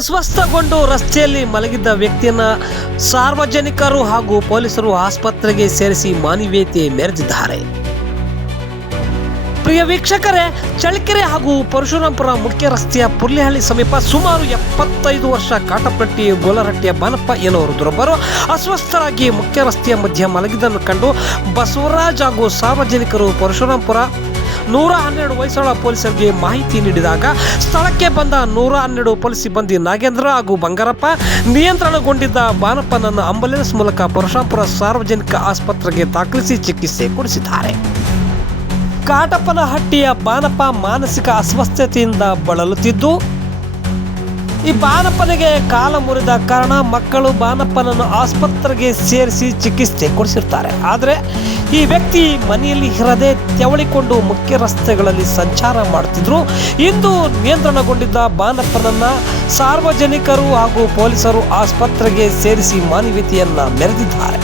ಅಸ್ವಸ್ಥಗೊಂಡು ರಸ್ತೆಯಲ್ಲಿ ಮಲಗಿದ್ದ ವ್ಯಕ್ತಿಯನ್ನ ಸಾರ್ವಜನಿಕರು ಹಾಗೂ ಪೊಲೀಸರು ಆಸ್ಪತ್ರೆಗೆ ಸೇರಿಸಿ ಮಾನವೀಯತೆ ಮೆರೆದಿದ್ದಾರೆ. ಪ್ರಿಯ ವೀಕ್ಷಕರೇ, ಚಳ್ಳಕೆರೆ ಹಾಗೂ ಪರಶುರಾಂಪುರ ಮುಖ್ಯ ರಸ್ತೆಯ ಪುರ್ಲಿಹಳ್ಳಿ ಸಮೀಪ ಸುಮಾರು 75 ವರ್ಷ ಕಾಟಪಟ್ಟಿ ಗೋಲರಹಟ್ಟಿಯ ಬಾನಪ್ಪ ಎನ್ನುವರು ದುರಬ್ಬರು ಅಸ್ವಸ್ಥರಾಗಿ ಮುಖ್ಯ ರಸ್ತೆಯ ಮಧ್ಯೆ ಮಲಗಿದ್ದನ್ನು ಕಂಡು ಬಸವರಾಜ್ ಹಾಗೂ ಸಾರ್ವಜನಿಕರು ಪರಶುರಾಂಪುರ 112 ಹೊಯ್ಸಳ ಪೊಲೀಸರಿಗೆ ಮಾಹಿತಿ ನೀಡಿದಾಗ ಸ್ಥಳಕ್ಕೆ ಬಂದ 112 ಪೊಲೀಸ್ ಸಿಬ್ಬಂದಿ ನಾಗೇಂದ್ರ ಹಾಗೂ ಬಂಗಾರಪ್ಪ ನಿಯಂತ್ರಣಗೊಂಡಿದ್ದ ಬಾನಪ್ಪನನ್ನು ಆಂಬುಲೆನ್ಸ್ ಮೂಲಕ ಪರಶುರಾಂಪುರ ಸಾರ್ವಜನಿಕ ಆಸ್ಪತ್ರೆಗೆ ದಾಖಲಿಸಿ ಚಿಕಿತ್ಸೆ ಕೊಡಿಸಿದ್ದಾರೆ. ಕಾಟಪ್ಪನಹಟ್ಟಿಯ ಬಾನಪ್ಪ ಮಾನಸಿಕ ಅಸ್ವಸ್ಥತೆಯಿಂದ ಬಳಲುತ್ತಿದ್ದು, ಈ ಬಾನಪ್ಪನಿಗೆ ಕಾಲ ಮುರಿದ ಕಾರಣ ಮಕ್ಕಳು ಬಾನಪ್ಪನನ್ನು ಆಸ್ಪತ್ರೆಗೆ ಸೇರಿಸಿ ಚಿಕಿತ್ಸೆ ಕೊಡಿಸಿರ್ತಾರೆ. ಆದರೆ ಈ ವ್ಯಕ್ತಿ ಮನೆಯಲ್ಲಿ ಇರದೆ ತೆವಳಿಕೊಂಡು ಮುಖ್ಯ ರಸ್ತೆಗಳಲ್ಲಿ ಸಂಚಾರ ಮಾಡುತ್ತಿದ್ರು. ಇಂದು ನಿಯಂತ್ರಣಗೊಂಡಿದ್ದ ಬಾನಪ್ಪನನ್ನ ಸಾರ್ವಜನಿಕರು ಹಾಗೂ ಪೊಲೀಸರು ಆಸ್ಪತ್ರೆಗೆ ಸೇರಿಸಿ ಮಾನವೀಯತೆಯನ್ನ ಮೆರೆದಿದ್ದಾರೆ.